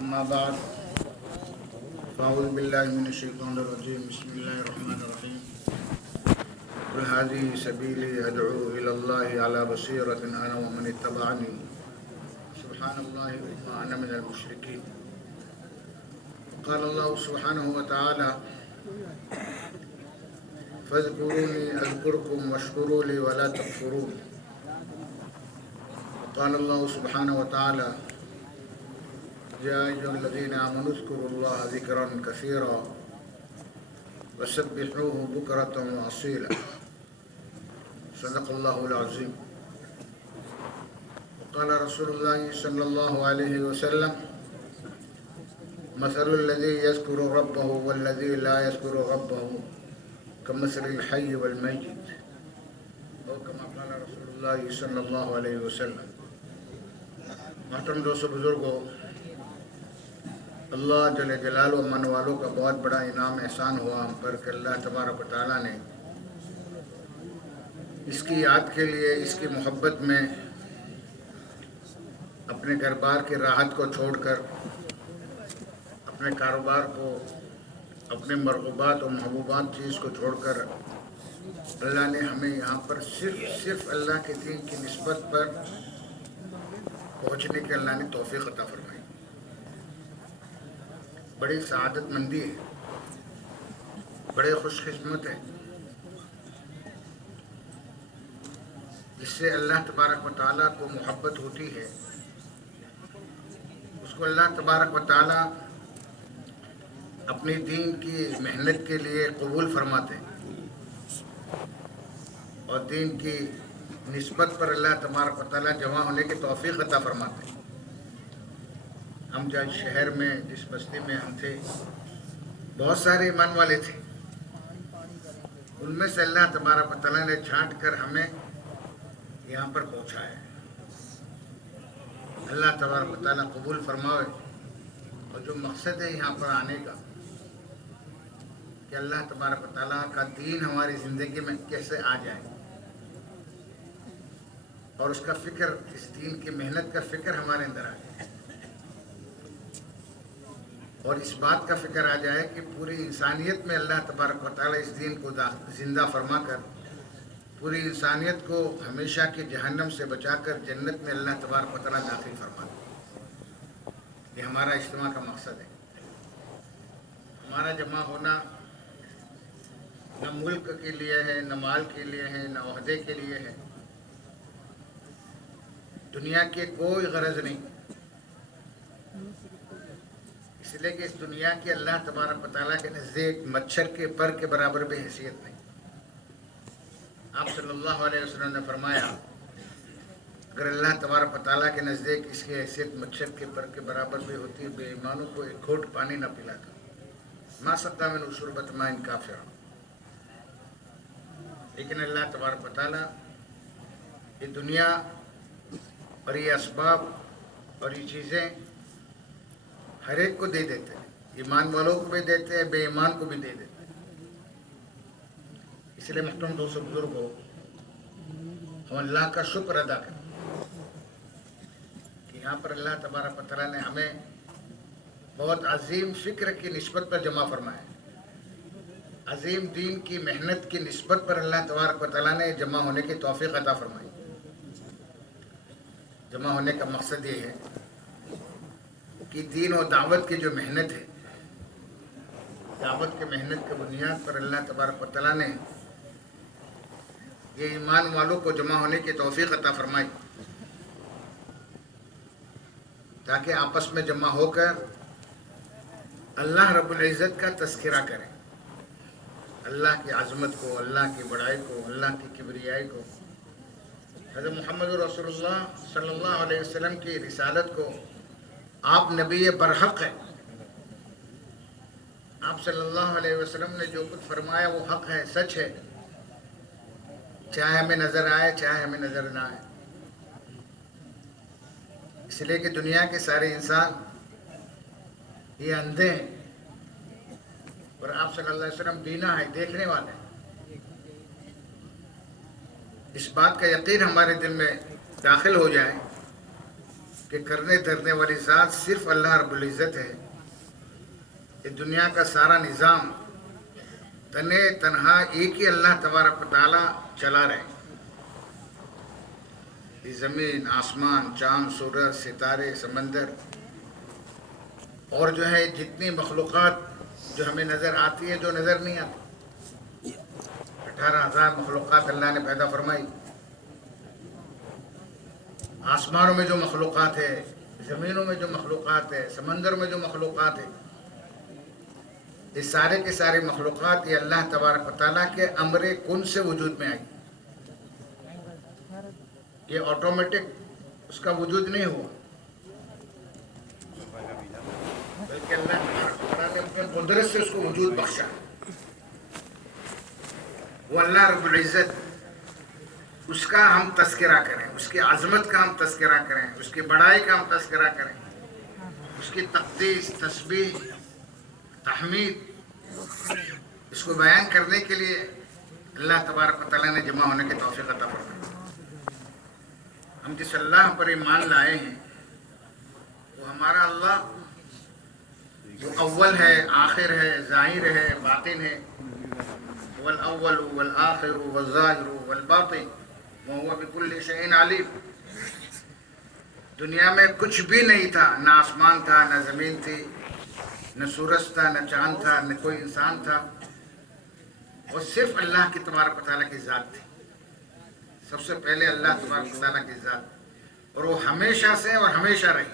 أما بعد فأعوذ بالله من الشيطان الرجيم. بسم الله الرحمن الرحيم. قل هذه سبيلي أدعو إلى الله على بصيرة أنا ومن اتبعني سبحان الله وما أنا من المشركين. قال الله سبحانه وتعالى فاذكروني أذكركم واشكروا لي ولا تكفرون. قال الله سبحانه وتعالى يا أيها الذين آمنوا اذكروا الله ذكرا كثيرا وسبحوه بكرة وأصيلا. صدق الله العظيم. وقال رسول الله صلى الله عليه وسلم مثل الذي يذكر ربه والذي لا يذكر ربه كمثل الحي والميت او كما قال رسول الله صلی اللہ علیہ وسلم. محترم دوستو بزرگوں، اللہ جل جلالہ و من والوں کا بہت بڑا انعام احسان ہوا ہم پر کہ اللہ تبارک و تعالیٰ نے اس کی یاد کے لیے، اس کی محبت میں اپنے گھر بار کی راحت کو چھوڑ کر، اپنے کاروبار کو، اپنے مرغوبات و محبوبات چیز کو چھوڑ کر اللہ نے ہمیں یہاں پر صرف اللہ کے دین کی نسبت پر پہنچنے کے اللہ نے توفیق عطا فرمائی. بڑی سعادت مندی ہے، بڑے خوش قسمت ہے جس سے اللہ تبارک و تعالیٰ کو محبت ہوتی ہے. اس کو اللہ تبارک و تعالیٰ اپنی دین کی محنت کے لیے قبول فرماتے ہیں اور دین کی نسبت پر اللہ تبارک و تعالیٰ جمع ہونے کی توفیق عطا فرماتے ہیں. ہم جس شہر میں، جس بستی میں ہم تھے، بہت سارے ایمان والے تھے. ان میں سے اللہ تبارک و تعالیٰ نے چھانٹ کر ہمیں یہاں پر پہنچایا. اللہ تبارک و تعالیٰ قبول فرمائے. اور جو مقصد ہے یہاں پر آنے کا کہ اللہ تبارک و تعالیٰ کا دین ہماری زندگی میں کیسے آ جائے اور اس کا فکر، اس دین کی محنت کا فکر ہمارے اندر آ جائے اور اس بات کا فکر آ جائے کہ پوری انسانیت میں اللہ تبارک و تعالیٰ اس دین کو زندہ فرما کر پوری انسانیت کو ہمیشہ کی جہنم سے بچا کر جنت میں اللہ تبارک و تعالیٰ داخل فرما دے. یہ ہمارا اجتماع کا مقصد ہے. ہمارا جمع ہونا نہ ملک کے لیے ہے، نہ مال کے لیے ہے، نہ عہدے کے لیے ہے. دنیا کے کوئی غرض نہیں، اس لیے کہ اس دنیا کی اللہ تبارک و تعالیٰ کے نزدیک مچھر کے پر کے برابر بھی حیثیت نہیں. آپ صلی اللہ علیہ وسلم نے فرمایا اگر اللہ تبارک و تعالیٰ کے نزدیک اس کی حیثیت مچھر کے پر کے برابر بھی ہوتی، بے ایمانوں کو ایک گھونٹ پانی نہ پلاتا. ما سقى من شربة ماء كافرا. لیکن اللہ تبارک و تعالیٰ یہ دنیا اور یہ اسباب اور یہ چیزیں ہر ایک کو دے دیتے ہیں. ایمان والوں کو بھی دیتے ہیں، بے ایمان کو بھی دے دیتے ہیں. اس لیے محترم دوستو بزرگوں، ہم اللہ کا شکر ادا کریں کہ یہاں پر اللہ تبارک و تعالیٰ نے ہمیں بہت عظیم فکر کی نسبت پر جمع فرمایا. عظیم دین کی محنت کی نسبت پر اللہ تبارک و تعالیٰ نے جمع ہونے کی توفیق عطا فرمائی. جمع ہونے کا مقصد یہ ہے کہ دین و دعوت کی جو محنت ہے، دعوت کی محنت کی بنیاد پر اللہ تبارک و تعالیٰ نے یہ ایمان والوں کو جمع ہونے کی توفیق عطا فرمائی تاکہ آپس میں جمع ہو کر اللہ رب العزت کا تذکرہ کریں، اللہ کی عظمت کو، اللہ کی بڑائی کو، اللہ کی کبریائی کو، حضرت محمد رسول اللہ صلی اللہ علیہ وسلم کی رسالت کو. آپ نبی برحق ہے. آپ صلی اللہ علیہ وسلم نے جو کچھ فرمایا وہ حق ہے، سچ ہے، چاہے ہمیں نظر آئے چاہے ہمیں نظر نہ آئے. اس لیے کہ دنیا کے سارے انسان یہ اندھے ہیں اور آپ صلی اللہ علیہ وسلم بینا ہے، دیکھنے والے ہیں. اس بات کا یقین ہمارے دل میں داخل ہو جائے کہ کرنے دھرنے والی ذات صرف اللہ رب العزت ہے. یہ دنیا کا سارا نظام تنے تنہا ایک ہی اللہ تبارک و تعالیٰ چلا رہے. یہ زمین، آسمان، چاند، سورج، ستارے، سمندر اور جو ہے جتنی مخلوقات جو ہمیں نظر آتی ہے، جو نظر نہیں آتی. 18,000 مخلوقات اللہ نے پیدا فرمائی. آسمانوں میں جو مخلوقات ہے، زمینوں میں جو مخلوقات ہے، سمندر میں جو مخلوقات ہے، یہ سارے کے سارے مخلوقات یہ اللہ تبارک و تعالیٰ کے امر کن سے وجود میں آئی. یہ آٹومیٹک اس کا وجود نہیں ہوا، بلکہ اللہ تبارک و تعالیٰ نے اپنے قدرت سے اس کو وجود بخشا. وہ اللہ رب العزت، اس کا ہم تذکرہ کریں، اس کی عظمت کا ہم تذکرہ کریں، اس کی بڑائی کا ہم تذکرہ کریں، اس کی تقدیس، تسبیح، تحمید، اس کو بیان کرنے کے لیے اللہ تبارک و تعالیٰ نے جمع ہونے کی توفیق عطا فرمائی. ہم جس اللہ پر ایمان لائے ہیں وہ ہمارا اللہ، وہ اول ہے، آخر ہے، ظاہر ہے، باطن ہے. والاول والآخر والظاہر والباطن وهو بكل شيء علیم. دنیا میں کچھ بھی نہیں تھا، نہ آسمان تھا، نہ زمین تھی، نہ سورج تھا، نہ چاند تھا، نہ کوئی انسان تھا. اور صرف اللہ کی تبارک و تعالیٰ کی ذات تھی. سب سے پہلے اللہ تبارک و تعالیٰ کی ذات، اور وہ ہمیشہ سے اور ہمیشہ رہی.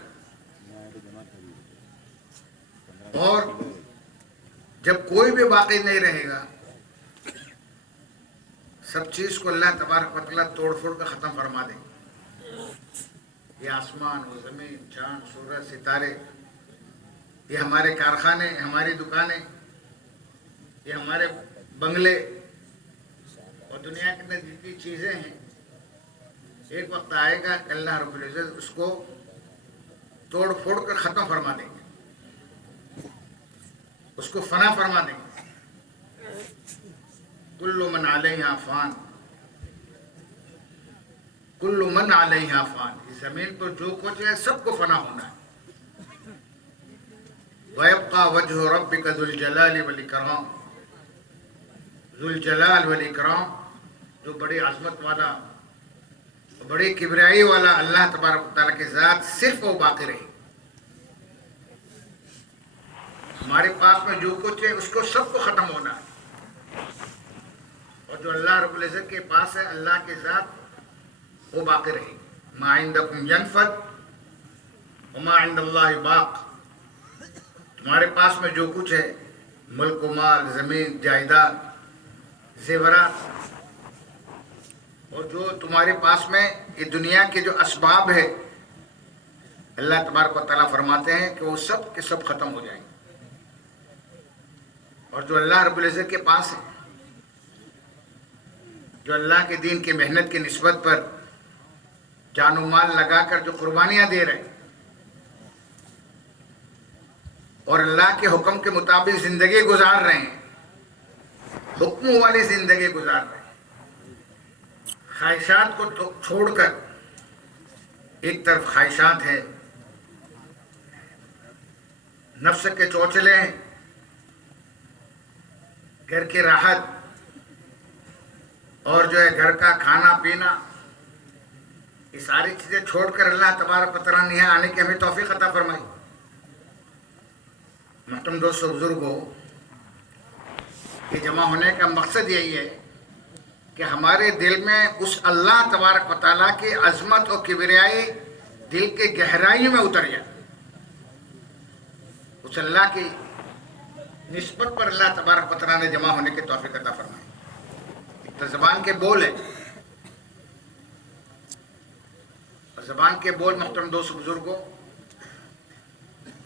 اور جب کوئی بھی باقی نہیں رہے گا، سب چیز کو اللہ تبارک و تعالیٰ توڑ پھوڑ کر ختم فرما دیں گے. یہ آسمان و زمین، چاند، سورج، ستارے، یہ ہمارے کارخانے، ہماری دکانیں، یہ ہمارے بنگلے اور دنیا کے اندر جتنی چیزیں ہیں، ایک وقت آئے گا کہ اللہ رب العزت اس کو توڑ پھوڑ کر ختم فرما دیں گے، اس کو فنا فرما دیں گے. کل من علیہا فان، کل من علیہا فان. اس زمین پر جو کچھ ہے سب کو فنا ہونا ہے. وَيَبْقَى وَجْهُ رَبِّكَ ذُو الْجَلَالِ وَالْإِكْرَامِ. ذو الجلال والاکرام، جو بڑی عظمت والا، بڑی کبریائی والا اللہ تبارک و تعالیٰ کی ذات صرف وہ باقی رہی. ہمارے پاس میں جو کچھ ہے اس کو سب کو ختم ہونا ہے. اور جو اللہ رب العزت کے پاس ہے، اللہ کی ذات، وہ باقی رہے گی. ما عندکم ینفد وما عند اللہ باق. تمہارے پاس میں جو کچھ ہے، ملک و مال، زمین، جائیداد، زیورات، اور جو تمہارے پاس میں یہ دنیا کے جو اسباب ہے، اللہ تبارک و تعالیٰ فرماتے ہیں کہ وہ سب کے سب ختم ہو جائیں گے. اور جو اللہ رب العزت کے پاس ہے، جو اللہ کے دین کی محنت کی نسبت پر جان و مال لگا کر جو قربانیاں دے رہے ہیں اور اللہ کے حکم کے مطابق زندگی گزار رہے ہیں، حکم والی زندگی گزار رہے ہیں، خواہشات کو چھوڑ کر، ایک طرف خواہشات ہے، نفس کے چوچلے ہیں، گھر کی راحت اور جو ہے گھر کا کھانا پینا، یہ ساری چیزیں چھوڑ کر اللہ تبارک و تعالیٰ نے یہاں آنے کی ہمیں توفیق عطا فرمائی. محترم دوستو، بزرگوں، یہ جمع ہونے کا مقصد یہی ہے کہ ہمارے دل میں اس اللہ تبارک و تعالیٰ کی عظمت اور کبریائی دل کے گہرائیوں میں اتر جائے. اس اللہ کی نسبت پر اللہ تبارک و تعالیٰ نے جمع ہونے کی توفیق عطا فرمائی. ایک تو زبان کے بول ہے، اور زبان کے بول محترم دوست بزرگوں،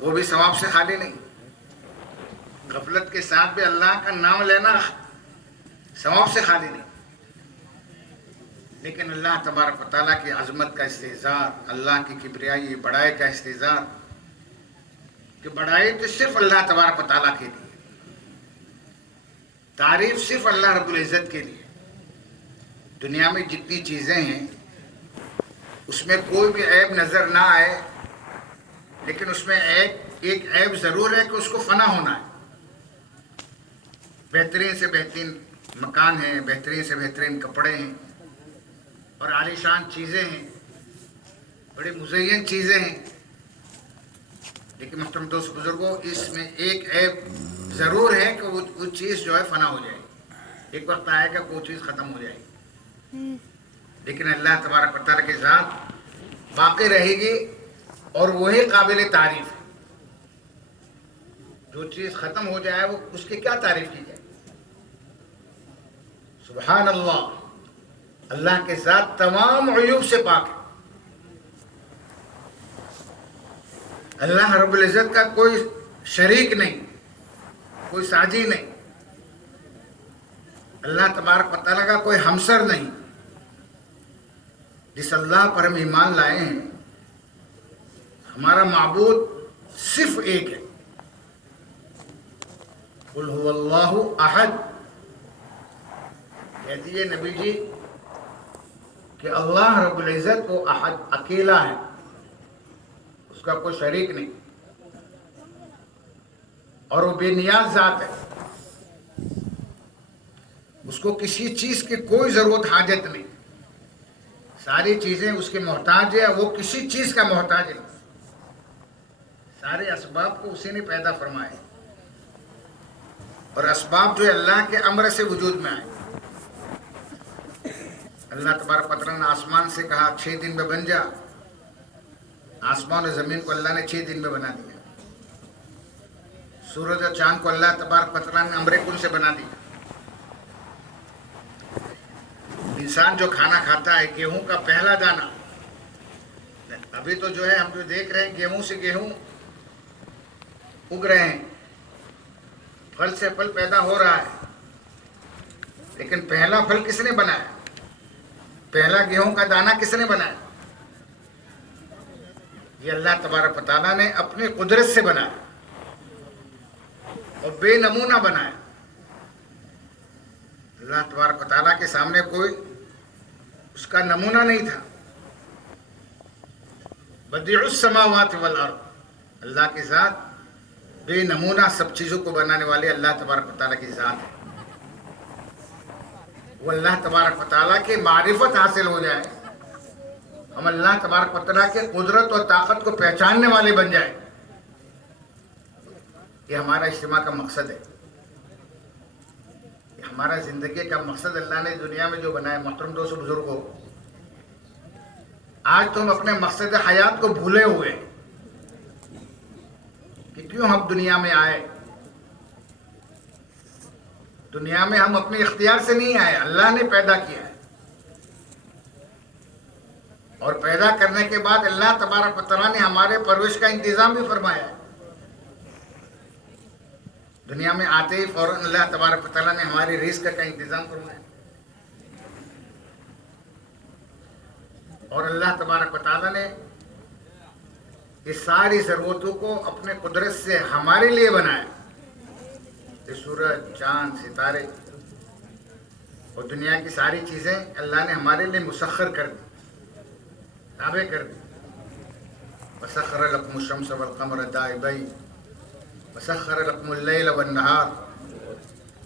وہ بھی ثواب سے خالی نہیں. غفلت کے ساتھ بھی اللہ کا نام لینا ثواب سے خالی نہیں. لیکن اللہ تبارک و تعالیٰ کی عظمت کا استحضار، اللہ کی کبریائی بڑائی کا استحضار، کہ بڑائی تو صرف اللہ تبارک و تعالیٰ کے لیے، تعریف صرف اللہ رب العزت کے لیے. دنیا میں جتنی چیزیں ہیں اس میں کوئی بھی عیب نظر نہ آئے لیکن اس میں ایک عیب ضرور ہے کہ اس کو فنا ہونا ہے. بہترین سے بہترین مکان ہیں، بہترین سے بہترین کپڑے ہیں اور عالیشان چیزیں ہیں، بڑی مزین چیزیں ہیں، لیکن محترم دوست بزرگوں اس میں ایک عیب ضرور ہے کہ وہ چیز جو ہے فنا ہو جائے گی. ایک وقت آئے گا کہ وہ چیز ختم ہو جائے گی، لیکن اللہ تبارک و تعالیٰ کی ذات باقی رہے گی اور وہی قابل تعریف ہے. جو چیز ختم ہو جائے وہ اس کی کیا تعریف کی جائے. سبحان اللہ، اللہ کے ذات تمام عیوب سے پاک ہے. اللہ رب العزت کا کوئی شریک نہیں، کوئی ساجی نہیں. اللہ تبارک و تعالیٰ کا کوئی ہمسر نہیں. جس اللہ پر ہم ایمان لائے ہیں، ہمارا معبود صرف ایک ہے. قل هو اللہ احد. کہہ دیجیے نبی جی کہ اللہ رب العزت وہ احد اکیلا ہے، اس کا کوئی شریک نہیں، اور وہ بے نیاز ذات ہے. اس کو کسی چیز کی کوئی ضرورت حاجت نہیں. ساری چیزیں اس کے محتاج ہے، وہ کسی چیز کا محتاج نہیں. سارے اسباب کو اسی نے پیدا فرمائے، اور اسباب جو اللہ کے امر سے وجود میں آئے. اللہ تبارک و تعالیٰ نے آسمان سے کہا 6 دن میں بن جا. آسمان اور زمین کو اللہ نے 6 دن میں بنا دیا. سورج اور چاند کو اللہ تبارک و تعالیٰ نے امر کن سے بنا دیا. انسان جو کھانا کھاتا ہے، گیہوں کا پہلا دانہ، ابھی تو جو ہے ہم جو دیکھ رہے ہیں گیہوں سے گیہوں اگ رہے ہیں، پھل سے پھل پیدا ہو رہا ہے، لیکن پہلا پھل کس نے بنایا؟ پہلا گیہوں کا دانہ کس نے بنایا؟ یہ اللہ تبارک و تعالیٰ نے اپنی قدرت سے بنایا اور بے نمونہ بنایا. اللہ تبارک و تعالیٰ کے سامنے کوئی اس کا نمونہ نہیں تھا. بدیع السماوات والارض، اللہ کی ذات بے نمونہ سب چیزوں کو بنانے والے اللہ تبارک و تعالیٰ کی ذات ہے. وہ اللہ تبارک و تعالیٰ کی معرفت حاصل ہو جائے، ہم اللہ تبارک و تعالیٰ کے قدرت اور طاقت کو پہچاننے والے بن جائیں. یہ ہمارا اجتماع کا مقصد ہے، یہ ہمارا زندگی کا مقصد اللہ نے دنیا میں جو بنایا. محترم دوستو بزرگوں، آج تو ہم اپنے مقصد حیات کو بھولے ہوئے کہ کیوں ہم دنیا میں آئے. دنیا میں ہم اپنے اختیار سے نہیں آئے، اللہ نے پیدا کیا ہے، اور پیدا کرنے کے بعد اللہ تبارک و تعالیٰ نے ہمارے پرورش کا انتظام بھی فرمایا ہے. دنیا میں آتے ہی فوراً اللہ تبارک و تعالیٰ نے ہماری رزق کا انتظام فرمایا، اور اللہ تبارک و تعالیٰ نے یہ ساری ضرورتوں کو اپنے قدرت سے ہمارے لیے بنایا. یہ سورج، چاند، ستارے اور دنیا کی ساری چیزیں اللہ نے ہمارے لیے مسخر کر دی، تابع کر دی. وسخر لکم الشمس والقمر دائبین وسخر لکم اللیل والنہار.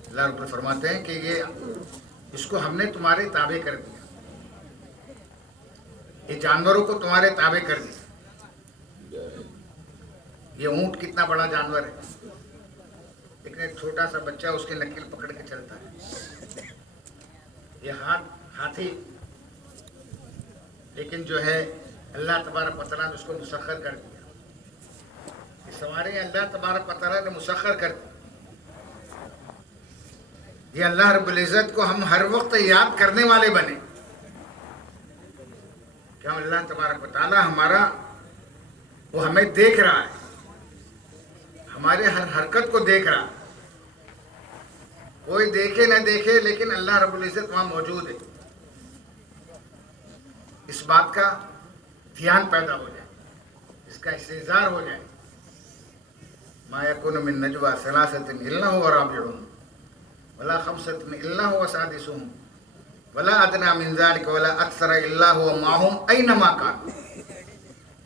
اللہ رب فرماتے ہیں کہ اس کو ہم نے تمہارے تابع کر دیا، یہ جانوروں کو تمہارے تابع کر دیا. یہ اونٹ کتنا بڑا جانور ہے، لیکن ایک چھوٹا سا بچہ اس کی نکیل پکڑ کے چلتا ہے. یہ ہاتھی، لیکن جو ہے اللہ تبارک و تعالیٰ نے اس کو مسخر کر دیا. یہ سواریں اللہ تبارک و تعالیٰ نے مسخر کر دی. یہ اللہ رب العزت کو ہم ہر وقت یاد کرنے والے بنے کہ ہم اللہ تبارک و تعالیٰ ہمارا وہ ہمیں دیکھ رہا ہے، ہمارے ہر حرکت کو دیکھ رہا. کوئی دیکھے نہ دیکھے لیکن اللہ رب العزت وہاں موجود ہے. اس بات کا دھیان پیدا ہو جائے، اس کا استحضار ہو جائے. ما یکون من نجوى ثلاثة الا هو رابعهم ولا خمسة الا هو سادسهم ولا ادنى من ذلك ولا اكثر الا هو معهم اينما كانوا.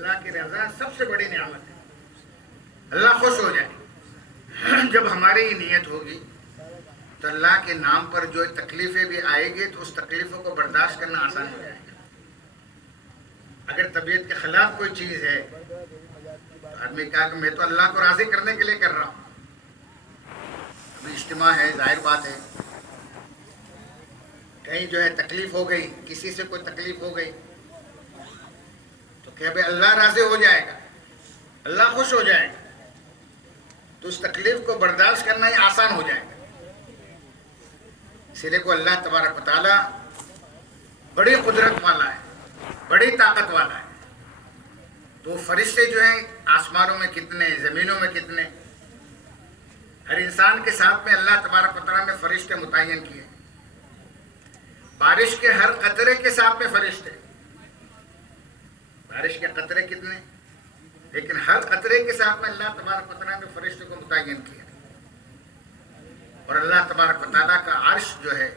اللہ کی رضا سب سے بڑی نعمت ہے. اللہ خوش ہو جائے. جب ہماری یہ نیت ہوگی تو اللہ کے نام پر جو تکلیفیں بھی آئے گی تو اس تکلیفوں کو برداشت کرنا آسان ہو جائے گا. اگر طبیعت کے خلاف کوئی چیز ہے تو آدمی کہا کہ میں تو اللہ کو راضی کرنے کے لیے کر رہا ہوں. ابھی اجتماع ہے، ظاہر بات ہے کہیں جو ہے تکلیف ہو گئی، کسی سے کوئی تکلیف ہو گئی تو کہ بھائی اللہ راضی ہو جائے گا، اللہ خوش ہو جائے گا، تو اس تکلیف کو برداشت کرنا ہی آسان ہو جائے گا. اسی لیے کو اللہ تبارک و تعالیٰ بڑی قدرت والا ہے، بڑی طاقت والا ہے. تو فرشتے جو ہیں آسمانوں میں کتنے، زمینوں میں کتنے، ہر انسان کے ساتھ میں اللہ تبارک و تعالیٰ نے فرشتے متعین کیے. بارش کے ہر قطرے کے ساتھ میں فرشتے، بارش کے قطرے کتنے، لیکن ہر قطرے کے ساتھ میں اللہ تبارک و تعالیٰ نے فرشتے کو متعین کیا. اور اللہ تبارک و تعالیٰ کا عرش جو ہے،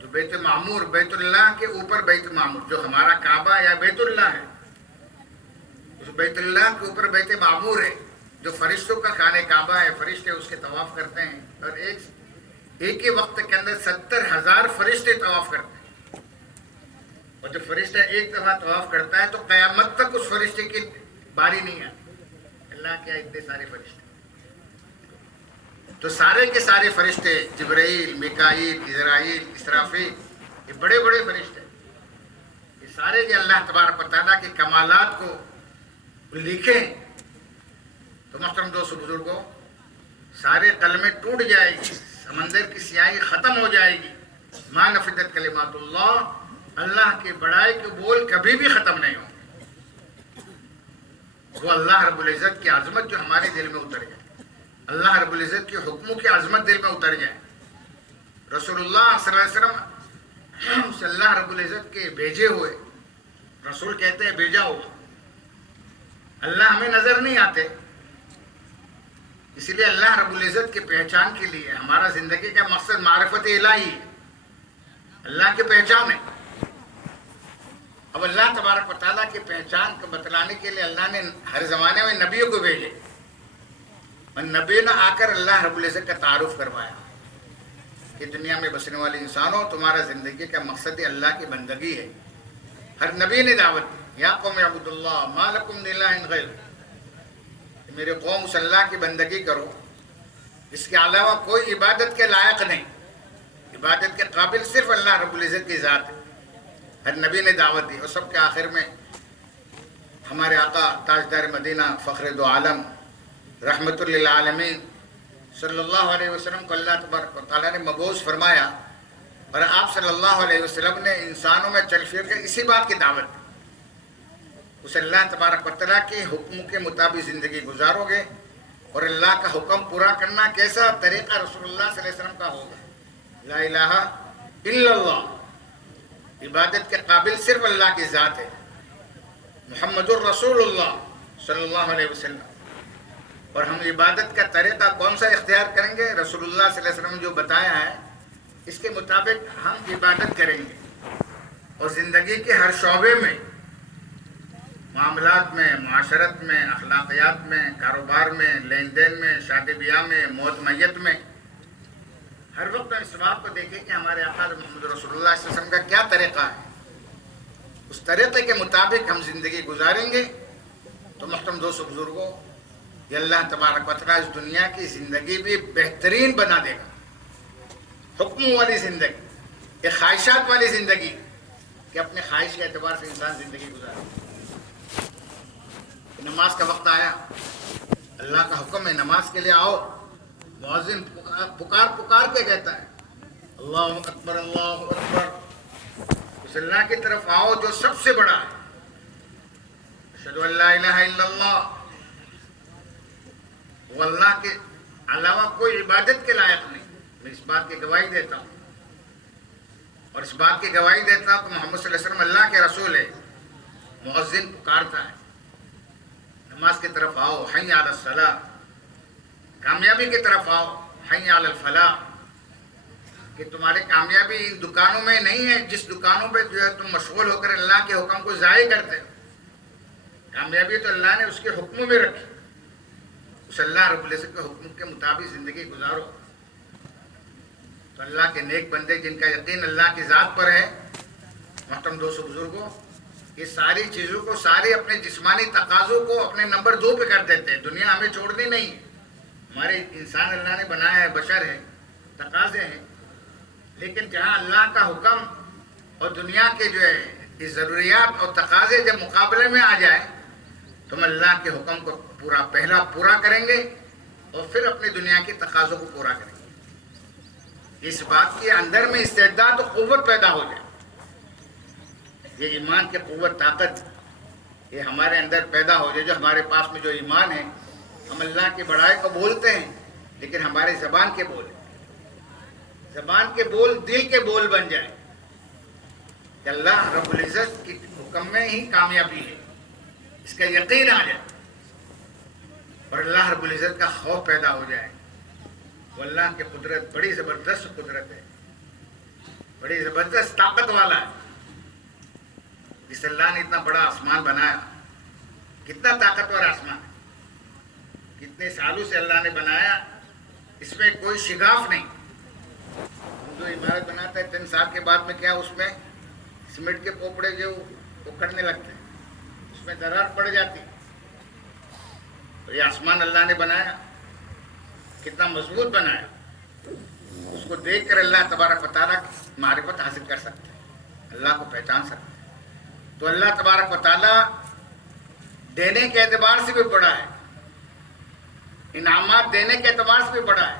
جو بیت معمور، بیت اللہ کے اوپر بیت معمور جو ہمارا کعبہ یا بیت اللہ ہے، اس بیت اللہ کے اوپر بیت معمور ہے جو فرشتوں کا خانہ کعبہ ہے. فرشتے اس کے طواف کرتے ہیں اور ایک ہی وقت کے اندر 70,000 فرشتے طواف کرتے ہیں. اور جب فرشتہ ایک دفعہ طواف کرتا ہے تو قیامت تک اس فرشتے کی باری نہیں آتی. اللہ کے اتنے سارے فرشتے، تو سارے کے سارے فرشتے، جبرائیل، میکائیل، اسرافیل، اسرافیل، یہ بڑے بڑے فرشتے، یہ سارے یہ اللہ تبارک و تعالیٰ کے کمالات کو لکھیں تو محترم دوستو بزرگوں، سارے قلمیں ٹوٹ جائے گی، سمندر کی سیاہی ختم ہو جائے گی. ما نفدت کلمات اللہ، اللہ کی بڑائی کے بول کبھی بھی ختم نہیں ہوں. وہ اللہ رب العزت کی عظمت جو ہمارے دل میں اتر جائے، اللہ رب العزت کی حکموں کی عظمت دل میں اتر جائے. رسول اللہ صلی اللہ علیہ وسلم صلی اللہ رب العزت کے بھیجے ہوئے رسول کہتے ہیں بھیجا ہوا. اللہ ہمیں نظر نہیں آتے، اسی لیے اللہ رب العزت کی پہچان کے لیے ہمارا زندگی کا مقصد معرفت الہی ہے، اللہ کی پہچان ہے. اب اللہ تبارک و تعالیٰ کی پہچان کو بتلانے کے لیے اللہ نے ہر زمانے میں نبیوں کو بھیجے، اور نبی نے آ کر اللہ رب العزت کا تعارف کروایا کہ دنیا میں بسنے والے انسانوں، تمہارا زندگی کا مقصد اللہ کی بندگی ہے. ہر نبی نے دعوت دی، یا قوم اعبدوا اللہ ما لکم من الہ غیرہ، میرے قوم اس اللہ کی بندگی کرو، اس کے علاوہ کوئی عبادت کے لائق نہیں، عبادت کے قابل صرف اللہ رب العزت کی ذات ہے. ہر نبی نے دعوت دی. اور سب کے آخر میں ہمارے آقا تاجدار مدینہ فخر دو عالم رحمت للعالمین صلی اللہ علیہ وسلم کو اللہ تبارک و تعالیٰ نے مبعوث فرمایا، اور آپ صلی اللہ علیہ وسلم نے انسانوں میں چل پھر کے اسی بات کی دعوت دی. اس اللہ تبارک و تعالیٰ کے حکم کے مطابق زندگی گزارو گے، اور اللہ کا حکم پورا کرنا کیسا طریقہ رسول اللہ صلی اللہ علیہ وسلم کا ہوگا. لا الہ الا اللہ، عبادت کے قابل صرف اللہ کی ذات ہے، محمد الرسول اللہ صلی اللہ علیہ وسلم. اور ہم عبادت کا طریقہ کون سا اختیار کریں گے؟ رسول اللہ صلی اللہ علیہ وسلم نے جو بتایا ہے اس کے مطابق ہم عبادت کریں گے. اور زندگی کے ہر شعبے میں، معاملات میں، معاشرت میں، اخلاقیات میں، کاروبار میں، لین دین میں، شادی بیاہ میں، موت میت میں، ہر وقت اس بات کو دیکھیں کہ ہمارے آقا محمد رسول اللہ صلی اللہ علیہ وسلم کا کیا طریقہ ہے. اس طریقے کے مطابق ہم زندگی گزاریں گے تو محترم دوستو بزرگوں، یہ اللہ تبارک و تعالیٰ اس دنیا کی زندگی بھی بہترین بنا دے گا. حکموں والی زندگی، ایک خواہشات والی زندگی کہ اپنے خواہش کے اعتبار سے انسان زندگی گزارے. نماز کا وقت آیا، اللہ کا حکم ہے نماز کے لیے آؤ. مؤذن پکار کے کہتا ہے اللہ اکبر اللہ اکبر، اس اللہ کی طرف آؤ جو سب سے بڑا ہے. اشہدو ان لا الہ الا اللہ، وہ اللہ کے علاوہ کوئی عبادت کے لائق نہیں. میں اس بات کی گواہی دیتا ہوں، اور اس بات کی گواہی دیتا ہوں کہ محمد صلی اللہ علیہ وسلم اللہ کے رسول ہے. مؤذن پکارتا ہے نماز کی طرف آؤ، حی علی الصلاۃ، کامیابی کی طرف آؤ، حی علی الفلاح، کہ تمہاری کامیابی ان دکانوں میں نہیں ہے جس دکانوں پہ جو ہے تم مشغول ہو کر اللہ کے حکم کو ضائع کرتے ہو. کامیابی تو اللہ نے اس کے حکموں میں رکھی. اس اللہ رب العزت کے حکم کے مطابق زندگی گزارو. تو اللہ کے نیک بندے جن کا یقین اللہ کی ذات پر ہے، محترم دوستو بزرگوں، یہ ساری چیزوں کو، سارے اپنے جسمانی تقاضوں کو اپنے نمبر 2 پہ کر دیتے ہیں. دنیا ہمیں چھوڑنی نہیں ہے. ہمارے انسان اللہ نے بنایا ہے، بشر ہے، تقاضے ہیں. لیکن جہاں اللہ کا حکم اور دنیا کے جو ہے یہ ضروریات اور تقاضے جب مقابلے میں آ جائے تو ہم اللہ کے حکم کو پہلا پورا کریں گے اور پھر اپنی دنیا کے تقاضوں کو پورا کریں گے. اس بات کے اندر میں استعداد و قوت پیدا ہو جائے. یہ ایمان کی قوت، طاقت یہ ہمارے اندر پیدا ہو جائے. جو ہمارے پاس میں جو ایمان ہے، ہم اللہ کی بڑائی کو بولتے ہیں لیکن ہمارے زبان کے بول، زبان کے بول دل کے بول بن جائے کہ اللہ رب العزت کے حکم میں ہی کامیابی ہے، اس کا یقین آ جائے اور اللہ رب العزت کا خوف پیدا ہو جائے. وہ اللہ کی قدرت بڑی زبردست قدرت ہے، بڑی زبردست طاقت والا ہے. جس اللہ نے اتنا بڑا آسمان بنایا، کتنا طاقتور آسمان ہے، کتنے سالوں سے اللہ نے بنایا، اس میں کوئی شگاف نہیں. جو عمارت بناتا ہے 3 سال کے بعد میں کیا اس میں سیمنٹ کے پوپڑے جو اکھڑنے لگتے ہیں، اس میں دراڑ پڑ جاتی. تو یہ آسمان اللہ نے بنایا، کتنا مضبوط بنایا. اس کو دیکھ کر اللہ تبارک و تعالیٰ کی معرفت حاصل کر سکتے ہیں، اللہ کو پہچان سکتے ہیں. تو اللہ تبارک و تعالیٰ دینے کے اعتبار سے بھی بڑا ہے، انعامات دینے کے اعتبار سے بھی بڑا ہے.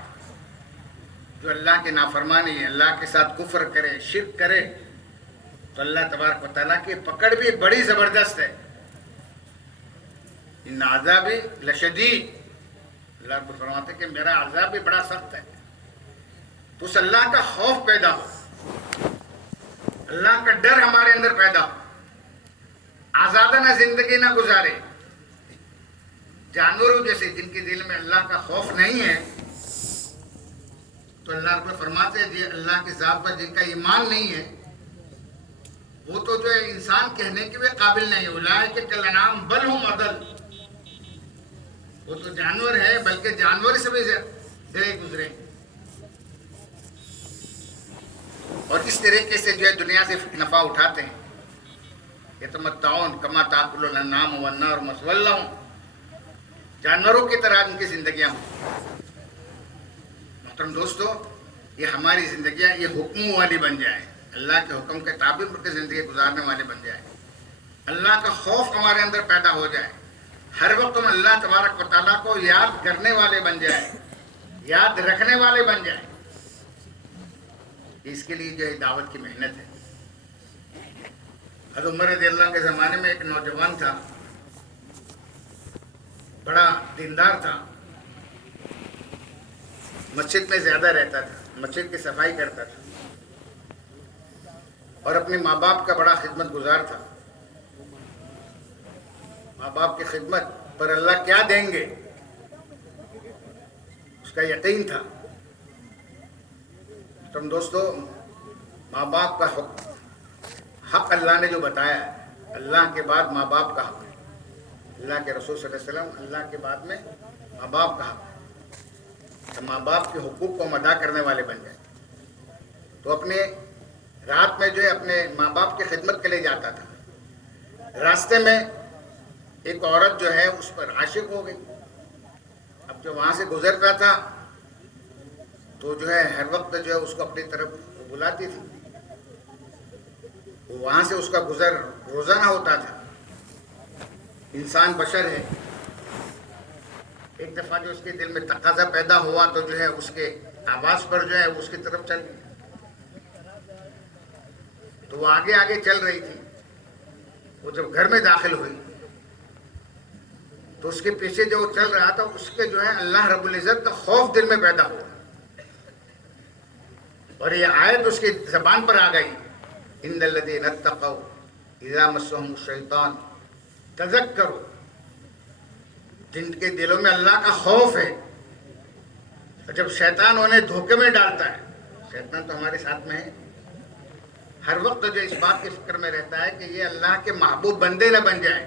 جو اللہ کی نافرمانی ہے، اللہ کے ساتھ کفر کرے، شرک کرے، تو اللہ تبارک و تعالیٰ کی پکڑ بھی بڑی زبردست ہے. ان عذابی لشدید، اللہ کو فرماتے ہیں کہ میرا عذاب بھی بڑا سخت ہے. تو اس اللہ کا خوف پیدا ہو، اللہ کا ڈر ہمارے اندر پیدا ہو. آزادانہ زندگی نہ گزارے. جانوروں جیسے جن کے دل میں اللہ کا خوف نہیں ہے، تو اللہ رب فرماتے ہیں اللہ کی ذات پر جن کا ایمان نہیں ہے، وہ تو جو ہے انسان کہنے کے بھی قابل نہیں. اولئک کالانعام بل ھم اضل، وہ تو جانور ہے بلکہ جانور سے بھی زیادہ گزرے. اور اس طریقے سے جو ہے دنیا سے نفع اٹھاتے ہیں. یتمتعون کما تاکل الانعام والنار مثوی لہم، جانوروں کی طرح ان کی زندگیاں ہوں. محترم دوستو، یہ ہماری زندگیاں یہ حکموں والی بن جائیں، اللہ کے حکم کے تابع پر کے زندگی گزارنے والے بن جائیں. اللہ کا خوف ہمارے اندر پیدا ہو جائے. ہر وقت ہم اللہ تبارک و تعالیٰ کو یاد کرنے والے بن جائیں، یاد رکھنے والے بن جائیں. اس کے لیے جو ہے دعوت کی محنت ہے. حضرت عمر رضی اللہ کے زمانے میں ایک نوجوان تھا، بڑا دیندار تھا، مسجد میں زیادہ رہتا تھا، مسجد کی صفائی کرتا تھا اور اپنے ماں باپ کا بڑا خدمت گزار تھا. ماں باپ کی خدمت پر اللہ کیا دیں گے اس کا یقین تھا. تم دوستو، ماں باپ کا حق اللہ نے جو بتایا ہے، اللہ کے بعد ماں باپ کا حق ہے. اللہ کے رسول صلی اللہ علیہ وسلم اللہ کے بعد میں ماں باپ کا حق ہے. تو ماں باپ کے حقوق کو ہم ادا کرنے والے بن جائیں. تو اپنے رات میں جو ہے اپنے ماں باپ کی خدمت کے لیے جاتا تھا. راستے میں ایک عورت جو ہے اس پر عاشق ہو گئی. اب جو وہاں سے گزرتا تھا تو جو ہے ہر وقت جو ہے اس کو اپنی طرف بلاتی تھی. وہاں سے اس کا گزر روزانہ ہوتا تھا. انسان بشر ہے. ایک دفعہ جو اس کے دل میں تقاضا پیدا ہوا تو جو ہے اس کے آواز پر جو ہے اس کی طرف چل گئی. تو وہ آگے آگے چل رہی تھی. وہ جب گھر میں داخل ہوئی تو اس کے پیچھے جو چل رہا تھا اس کے جو ہے اللہ رب العزت کا خوف دل میں پیدا ہوا اور یہ آیت اس کی زبان پر آ گئی، ان الذین اتقوا اذا مسهم الشیطان تذکروا. جن کے دلوں میں اللہ کا خوف ہے اور جب شیطان انہیں دھوکے میں ڈالتا ہے، شیطان تو ہمارے ساتھ میں ہے، ہر وقت جو اس بات کی فکر میں رہتا ہے کہ یہ اللہ کے محبوب بندے نہ بن جائیں،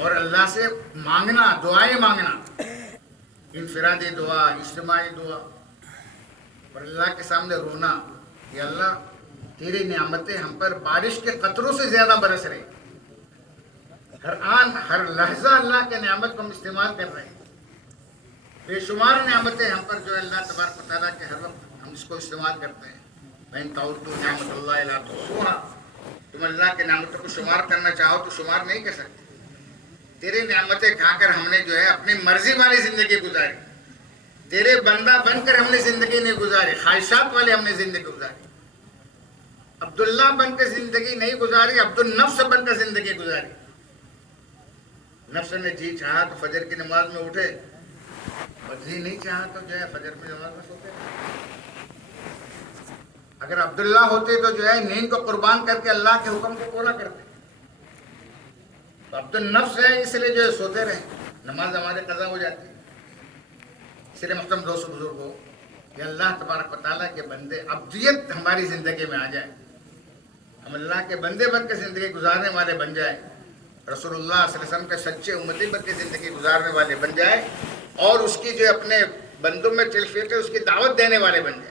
اور اللہ سے مانگنا، دعائیں مانگنا، انفرادی دعا، اجتماعی دعا، اور اللہ کے سامنے رونا کہ اللہ تیری نعمتیں ہم پر بارش کے قطروں سے زیادہ برس رہی، ہر آن ہر لحظہ اللہ کے نعمت کو ہم استعمال کر رہے ہیں، بے شمار نعمتیں ہم پر جو اللہ تبارک و تعالیٰ کے ہر وقت ہم اس کو استعمال کرتے ہیں۔ وَإِن تَعُدُّوا نِعْمَتَ اللَّهِ لَا تُحْصُوهَا، تم اللہ کے نعمتوں کو شمار کرنا چاہو تو شمار نہیں کر سکتے۔ تیری نعمتیں کھا کر ہم نے جو ہے اپنی مرضی والی زندگی گزاری، تیرے بندہ بن کر ہم نے زندگی نہیں گزاری، خواہشات والی ہم نے زندگی گزاری، عبداللہ بن کر زندگی نہیں گزاری، عبد النفس بن کر زندگی گزاری۔ نفس نے جی چاہا تو فجر کی نماز میں اٹھے، اور جی نہیں چاہا تو جو ہے فجر کی نماز میں سوتے۔ اگر عبداللہ ہوتے تو جو ہے نیند کو قربان کر کے اللہ کے حکم کو پورا کرتے، تو عبد النفس ہے اس لیے جو ہے سوتے رہے، نماز ہمارے قضا ہو جاتی ہے۔ اس لیے محترم دوست بزرگوں، کہ اللہ تبارک و تعالیٰ کے بندے، عبدیت ہماری زندگی میں آ جائے، ہم اللہ کے بندے بن کے زندگی گزارنے والے بن جائیں، رسول اللہ صلی اللہ علیہ وسلم کے سچے امتی بن کے زندگی گزارنے والے بن جائیں، اور اس کی جو اپنے بندوں میں تلفیق ہے اس کی دعوت دینے والے بن جائیں۔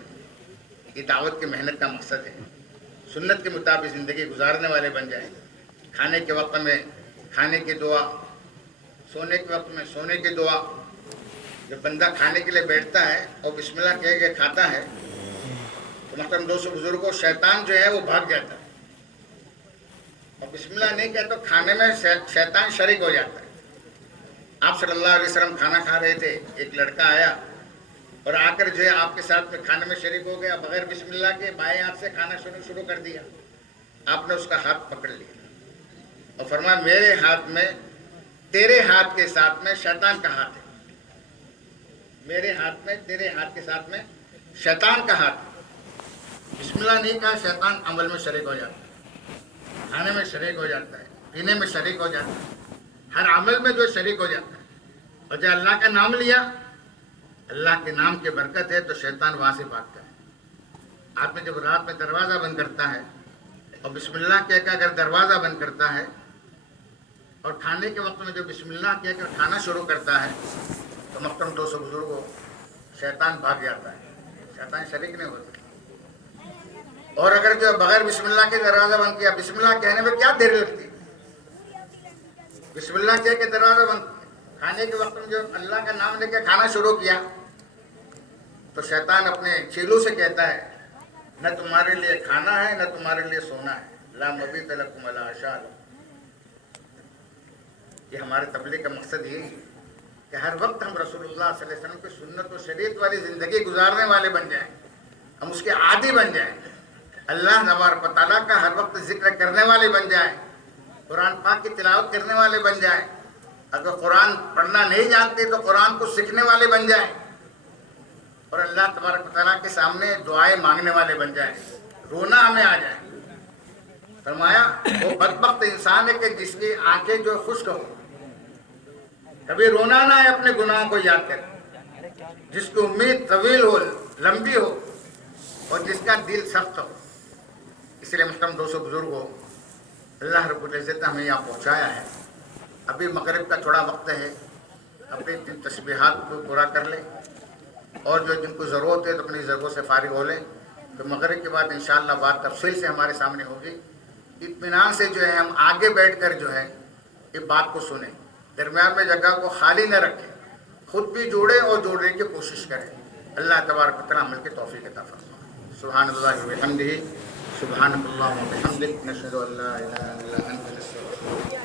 یہ دعوت کی محنت کا مقصد ہے، سنت کے مطابق زندگی گزارنے والے بن جائیں، کھانے کے وقت میں کھانے کی دعا، سونے کے وقت میں سونے کی دعا۔ جب بندہ کھانے کے لیے بیٹھتا ہے اور بسم اللہ کہہ کے کھاتا ہے تو محترم دوستوں بزرگوں، شیطان جو ہے وہ بھاگ جاتا ہے، اور بسم اللہ نہیں کہتا تو کھانے میں شیطان شریک ہو جاتا ہے۔ آپ صلی اللہ علیہ وسلم کھانا کھا رہے تھے، ایک لڑکا آیا اور آ کر جو ہے آپ کے ساتھ میں کھانے میں شریک ہو گیا، بغیر بسم اللہ کے بائیں ہاتھ سے کھانا شروع کر دیا۔ آپ نے اس کا ہاتھ پکڑ لیا اور فرمایا میرے ہاتھ میں تیرے ہاتھ کے ساتھ میں شیطان کا ہاتھ ہے، میرے ہاتھ میں تیرے ہاتھ کے ساتھ میں شیطان کا ہاتھ ہے۔ بسم اللہ نہیں کہا، شیطان عمل میں شریک ہو جاتا ہے، کھانے میں شریک ہو جاتا ہے، پینے میں شریک ہو جاتا ہے، ہر عمل میں جو شریک ہو جاتا ہے۔ اور جب اللہ کا نام لیا، اللہ کے نام کی برکت ہے تو شیطان وہاں سے بھاگتا ہے۔ آدمی جب رات میں دروازہ بند کرتا ہے اور بسم اللہ کہہ کر اگر دروازہ بند کرتا ہے اور کھانے کے وقت میں جو بسم اللہ کہہ کر کھانا شروع کرتا ہے تو محترم دوستوں بزرگوں، شیطان بھاگ جاتا ہے، شیطان شریک نہیں ہوتا۔ اور اگر جو بغیر بسم اللہ کے دروازہ بند کیا، بسم اللہ کہنے میں کیا دیر لگتی، بسم اللہ کہہ کے دروازہ بند، کھانے کے وقت میں جو اللہ کا نام لے کے کھانا شروع کیا تو شیطان اپنے چیلوں سے کہتا ہے نہ تمہارے لیے کھانا ہے نہ تمہارے لیے سونا ہے، لا مبیت لکم ولا عشاء لکم۔ یہ ہمارے تبلیغ کا مقصد یہی ہے کہ ہر وقت ہم رسول اللہ صلی اللہ علیہ وسلم کی سنت و شریعت والی زندگی گزارنے والے بن جائیں، ہم اس کے عادی بن جائیں، اللہ تبارک و تعالیٰ کا ہر وقت ذکر کرنے والے بن جائیں، قرآن پاک کی تلاوت کرنے والے بن جائیں، اگر قرآن پڑھنا نہیں جانتے تو قرآن کو سیکھنے والے بن جائیں، اور اللہ تبارک و تعالیٰ کے سامنے دعائیں مانگنے والے بن جائیں، رونا ہمیں آ جائے۔ فرمایا وہ بدبخت انسان ہے کہ جس کی آنکھیں جو خشک ہو، کبھی رونا نہ ہے اپنے گناہوں کو یاد کر، جس کی امید طویل ہو، لمبی ہو، اور جس کا دل سخت ہو۔ اس لیے محترم دوستوں بزرگوں، اللہ رب العزت نے ہمیں یہاں پہنچایا ہے، ابھی مغرب کا تھوڑا وقت ہے، اپنی تسبیحات کو پورا کر لیں، اور جو جن کو ضرورت ہے تو اپنی ضرورت سے فارغ ہو لیں، تو مغرب کے بعد انشاءاللہ بات تفصیل سے ہمارے سامنے ہوگی۔ اطمینان سے جو ہے ہم آگے بیٹھ کر جو ہے یہ بات کو سنیں، درمیان میں جگہ کو خالی نہ رکھیں، خود بھی جوڑیں اور جوڑنے کی کوشش کریں۔ اللہ تبارک و تعالی عمل کی توفیق عطا فرمائے۔ سبحان اللہ و بحمدہ، سبحانک اللہم و بحمدک، نشہد ان لا الہ الا انت، نستغفرک۔